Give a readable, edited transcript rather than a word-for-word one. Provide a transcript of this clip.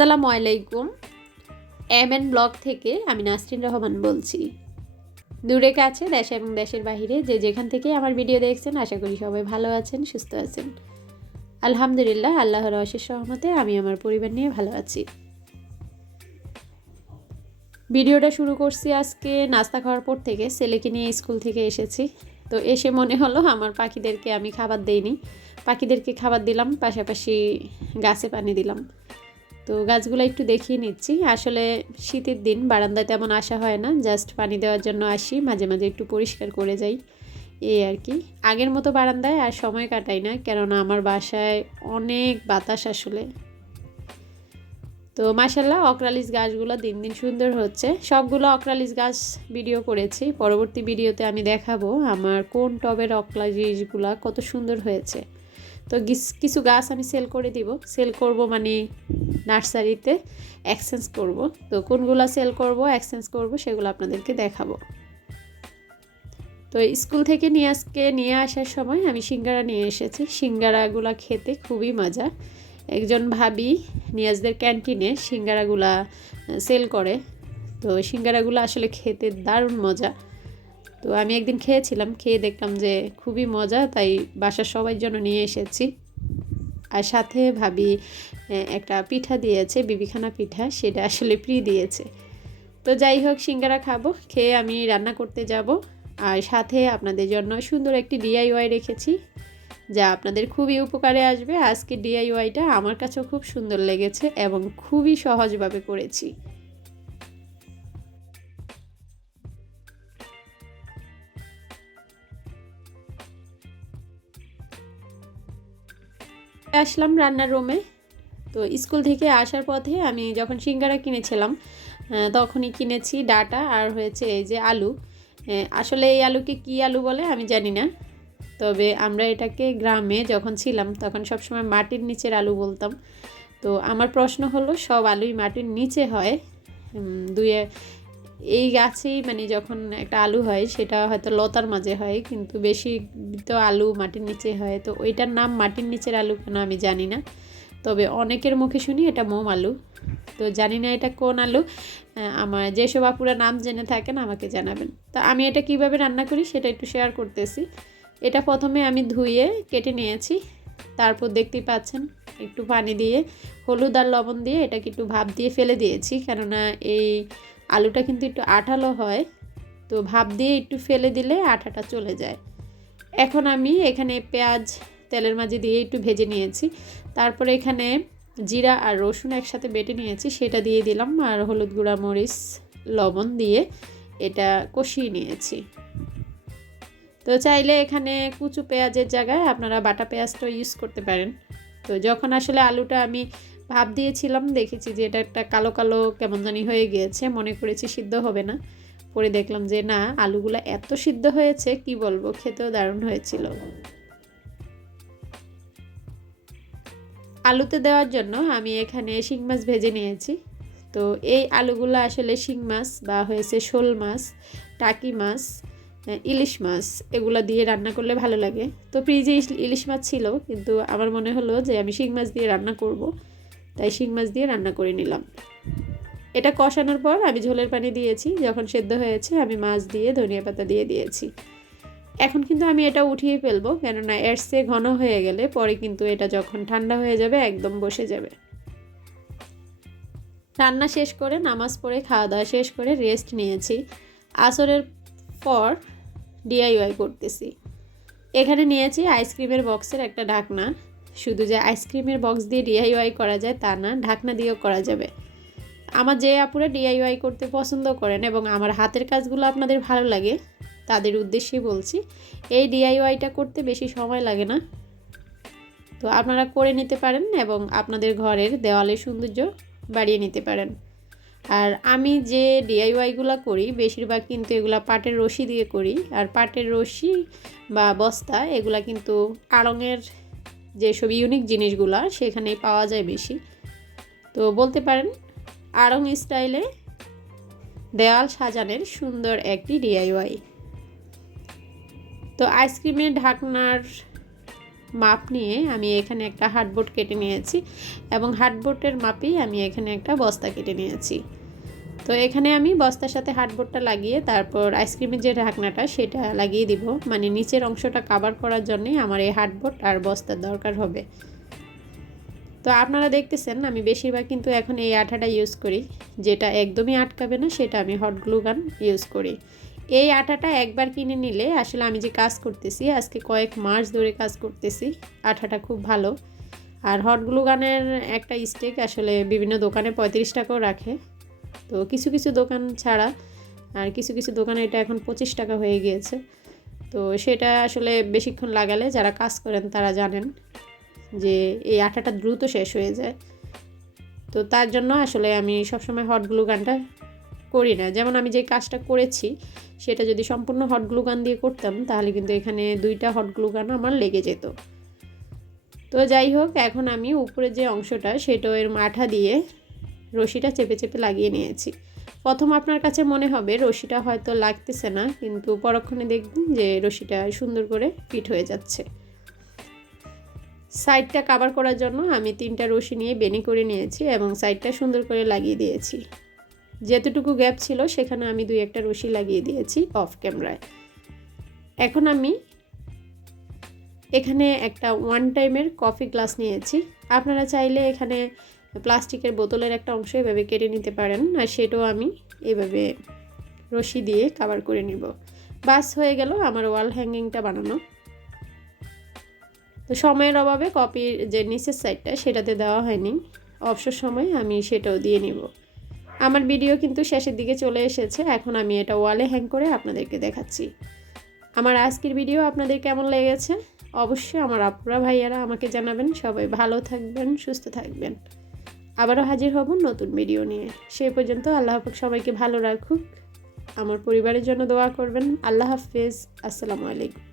আসসালামু আলাইকুম। MN blog থেকে আমি নাসরিন রহমান বলছি। দূরে কাছে দেশে এবং দেশের বাহিরে যে যেখান থেকে আমার ভিডিও দেখছেন, আশা করি সবাই ভালো আছেন, সুস্থ আছেন। আলহামদুলিল্লাহ, আল্লাহর অশেষ রহমতে আমি আমার পরিবার নিয়ে ভালো আছি। ভিডিওটা শুরু করছি আজকে নাস্তা খাওয়ার পর থেকে। ছেলেকে নিয়ে স্কুল থেকে এসেছি, তো এসে মনে হলো আমার পাখিদেরকে আমি খাবার দেইনি। পাখিদেরকে খাবার দিলাম, পাশাপাশি গাছে পানি দিলাম। তো গাছগুলো একটু দেখিয়ে নিচ্ছি। আসলে শীতের দিন বারান্দায় তেমন আসা হয় না, জাস্ট পানি দেওয়ার জন্য আসি, মাঝে মাঝে একটু পরিষ্কার করে যাই, এই আর কি। আগের মতো বারান্দায় আর সময় কাটাই না, কেননা আমার বাসায় অনেক বাতাস আসলে। তো মাশাল্লাহ, অক্রালিস গাছগুলো দিন দিন সুন্দর হচ্ছে। সবগুলো অক্রালিস গাছ ভিডিও করেছি, পরবর্তী ভিডিওতে আমি দেখাবো আমার কোন টবের অক্রালিসগুলো কত সুন্দর হয়েছে। তো কিছু গাছ আমি সেল করে দিব, সেল করব মানে নার্সারিতে এক্সচেঞ্জ করব। তো কোনগুলো সেল করব, এক্সচেঞ্জ করব, সেগুলো আপনাদেরকে দেখাবো। তো স্কুল থেকে নিয়ে আসার সময় আমি সিঙ্গারা নিয়ে এসেছি। সিঙ্গারাগুলো খেতে খুবই মজা। একজন ভাবি নিয়াজদের ক্যান্টিনে সিঙ্গারাগুলা সেল করে। তো সিঙ্গারাগুলো আসলে খেতে দারুণ মজা। তো আমি একদিন খেয়েছিলাম, খেয়ে দেখলাম যে খুবই মজা, তাই বাসার সবার জন্য নিয়ে এসেছি। আর সাথে ভাবি একটা পিঠা দিয়েছে, বিবিখানা পিঠা, সেটা আসলে ফ্রি দিয়েছে। তো যাই হোক, সিঙ্গারা খাবো, খেয়ে আমি রান্না করতে যাব। আর সাথে আপনাদের জন্য সুন্দর একটি ডিআইওয়াই রেখেছি, যা আপনাদের খুবই উপকারে আসবে। আজকে ডিআইওয়াইটা আমার কাছেও খুব সুন্দর লেগেছে এবং খুবই সহজভাবে করেছি। আসলাম রান্নার রুমে। তো স্কুল থেকে আসার পথে আমি যখন সিঙ্গারা কিনেছিলাম, তখনই কিনেছি ডাটা আর হয়েছে এই যে আলু। আসলে এই আলুকে কি আলু বলে আমি জানি না, তবে আমরা এটাকে গ্রামে যখন ছিলাম তখন সবসময় মাটির নিচের আলু বলতাম। তো আমার প্রশ্ন হলো, সব আলুই মাটির নিচে হয়? দুয়ে এই গাছেই মানে যখন একটা আলু হয় সেটা হয়তো লতার মাঝে হয়, কিন্তু বেশি তো আলু মাটির নিচে হয়। তো ওইটার নাম মাটির নিচের আলু কেন আমি জানি না, তবে অনেকের মুখে শুনি এটা মোম আলু। তো জানি না এটা কোন আলু। আমার যেসব আপুরা নাম জেনে থাকেন আমাকে জানাবেন। তো আমি এটা কিভাবে রান্না করি সেটা একটু শেয়ার করতেছি। এটা প্রথমে আমি ধুয়ে কেটে নিয়েছি, তারপর দেখতেই পাচ্ছেন একটু পানি দিয়ে হলুদ আর লবণ দিয়ে এটাকে একটু ভাপ দিয়ে ফেলে দিয়েছি, কেননা এই আলুটা কিন্তু একটু আঠালো হয়। তো ভাপ দিয়ে একটু ফেলে দিলে আঠাটা চলে যায়। এখন আমি এখানে পেঁয়াজ তেলের মাঝে দিয়ে একটু ভেজে নিয়েছি। তারপরে এখানে জিরা আর রসুন একসাথে বেটে নিয়েছি, সেটা দিয়ে দিলাম, আর হলুদ গুঁড়া, মরিচ, লবণ দিয়ে এটা কষিয়ে নিয়েছি। তো চাইলে এখানে কুচু পেঁয়াজের জায়গায় আপনারা বাটা পেঁয়াজটাও ইউজ করতে পারেন। তো যখন আসলে আলুটা আমি ভাপ দিয়েছিলাম, দেখেছি যে এটা একটা কালো কালো কেমন জানি হয়ে গিয়েছে, মনে করেছি সিদ্ধ হবে না। পরে দেখলাম যে না, আলুগুলো এত সিদ্ধ হয়েছে কি বলবো, খেতেও দারুণ হয়েছিল। আলুতে দেওয়ার জন্য আমি এখানে শিং মাছ ভেজে নিয়েছি। তো এই আলুগুলো আসলে শিং মাছ বা হয়েছে শোল মাছ, টাকি মাছ, ইলিশ মাছ, এগুলো দিয়ে রান্না করলে ভালো লাগে। তো ফ্রিজে ইলিশ মাছ ছিল, কিন্তু আমার মনে হলো যে আমি শিং মাছ দিয়ে রান্না করব, তাই শিং মাছ দিয়ে রান্না করে নিলাম। এটা কষানোর পর আমি ঝোলের পানি দিয়েছি। যখন সেদ্ধ হয়েছে আমি মাছ দিয়ে ধনিয়া পাতা দিয়ে দিয়েছি। এখন কিন্তু আমি এটা উঠিয়ে ফেলবো, কেননা এর চেয়ে ঘন হয়ে গেলে পরে কিন্তু এটা যখন ঠান্ডা হয়ে যাবে একদম বসে যাবে। রান্না শেষ করে নামাজ পড়ে খাওয়া দাওয়া শেষ করে রেস্ট নিয়েছি। আসরের পর ডিআইওয়াই করতেছি। এখানে নিয়েছি আইসক্রিমের বক্সের একটা ঢাকনা। শুধু যে আইসক্রিমের বক্স দিয়ে ডিআইওয়াই করা যায় তা না, ঢাকনা দিয়েও করা যাবে। আমার যে আপুরা ডিআইওয়াই করতে পছন্দ করেন এবং আমার হাতের কাজগুলো আপনাদের ভালো লাগে, তাদের উদ্দেশ্যেই বলছি, এই ডিআইওয়াইটা করতে বেশি সময় লাগে না। তো আপনারা করে নিতে পারেন এবং আপনাদের ঘরের দেওয়ালের সৌন্দর্য বাড়িয়ে নিতে পারেন। আর আমি যে ডিআইওয়াইগুলো করি বেশিরভাগ কিন্তু এগুলা পাটের রশি দিয়ে করি। আর পাটের রশি বা বস্তা এগুলা কিন্তু আড়ংয়ের যেসব ইউনিক জিনিসগুলো সেখানেই পাওয়া যায় বেশি। তো বলতে পারেন আড়ং স্টাইলে দেওয়াল সাজানোর সুন্দর একটি ডিআইওয়াই। তো আইসক্রিমের ঢাকনার মাপ নিয়ে আমি এখানে একটা হার্ডবোর্ড কেটে নিয়েছি এবং হার্ডবোর্ডের মাপেই আমি এখানে একটা বস্তা কেটে নিয়েছি। তো এখানে আমি বস্তার সাথে হার্ডবোর্ডটা লাগিয়ে তারপর আইসক্রিমের যে ঢাকনাটা সেটা লাগিয়ে দিব, মানে নিচের অংশটা কভার করার জন্যই আমার এই হার্ডবোর্ড আর বস্তার দরকার হবে। তো আপনারা দেখতেছেন আমি বেশিরভাগ কিন্তু এখন এই আঠাটা ইউজ করি, যেটা একদমই আটকাবে না, সেটা আমি হট গ্লু গান ইউজ করি। এই আঠাটা একবার কিনে নিলে আসলে আমি যে কাজ করতেছি আজকে কয়েক মাস ধরে কাজ করতেছি, আঠাটা খুব ভালো। আর হট গ্লু গানের একটা স্টিক আসলে বিভিন্ন দোকানে 35 টাকাও রাখে, তো কিছু কিছু দোকান ছাড়া আর কিছু কিছু দোকানে এটা এখন 25 টাকা হয়ে গিয়েছে। তো সেটা আসলে বেশিক্ষণ লাগালে যারা কাজ করেন তারা জানেন যে এই আঠাটা দ্রুত শেষ হয়ে যায়। তো তার জন্য আসলে আমি সবসময় হট গ্লু গানটা করি না। যেমন আমি যে কাজটা করেছি সেটা যদি সম্পূর্ণ হট গ্লু গান দিয়ে করতাম তাহলে কিন্তু এখানে 2টা হট গ্লু গান আমার লেগে যেত। তো যাই হোক, এখন আমি উপরে যে অংশটা সেটা এর আঠা দিয়ে রশিটা চেপে চেপে লাগিয়ে নিয়েছি। প্রথম আপনার কাছে মনে হবে রশিটা হয়তো লাগতেছে না, কিন্তু পরক্ষণে দেখবেন যে রশিটা সুন্দর করে ফিট হয়ে যাচ্ছে। সাইডটা কভার করার জন্য আমি 3টা রশি নিয়ে বেনি করে নিয়েছি এবং সাইডটা সুন্দর করে লাগিয়ে দিয়েছি। যেতটুকু গ্যাপ ছিল সেখানে আমি 2-1টা রশি লাগিয়ে দিয়েছি অফ ক্যামেরায়। এখন আমি এখানে একটা 1 টাইমের কফি গ্লাস নিয়েছি। আপনারা চাইলে এখানে প্লাস্টিকের বোতলের একটা অংশ এভাবে কেটে নিতে পারেন, আর সেটাও আমি এভাবে রশি দিয়ে কভার করে নিব। বাস হয়ে গেল আমার ওয়াল হ্যাঙ্গিংটা বানানো। তো সময়ের অভাবে কপির যে নিচের সাইডটা সেটাতে দেওয়া হয়নি, অবসর সময় আমি সেটাও দিয়ে নিব। আমার ভিডিও কিন্তু শেষের দিকে চলে এসেছে, এখন আমি এটা ওয়ালে হ্যাং করে আপনাদেরকে দেখাচ্ছি। আমার আজকের ভিডিও আপনাদের কেমন লেগেছে অবশ্যই আমার আপুরা ভাইয়ারা আমাকে জানাবেন। সবাই ভালো থাকবেন, সুস্থ থাকবেন। আবারও হাজির হব নতুন ভিডিও নিয়ে। সেই পর্যন্ত আল্লাহ পাক সবাইকে ভালো রাখুক। আমার পরিবারের জন্য দোয়া করবেন। আল্লাহ হাফেজ। আসসালামু আলাইকুম।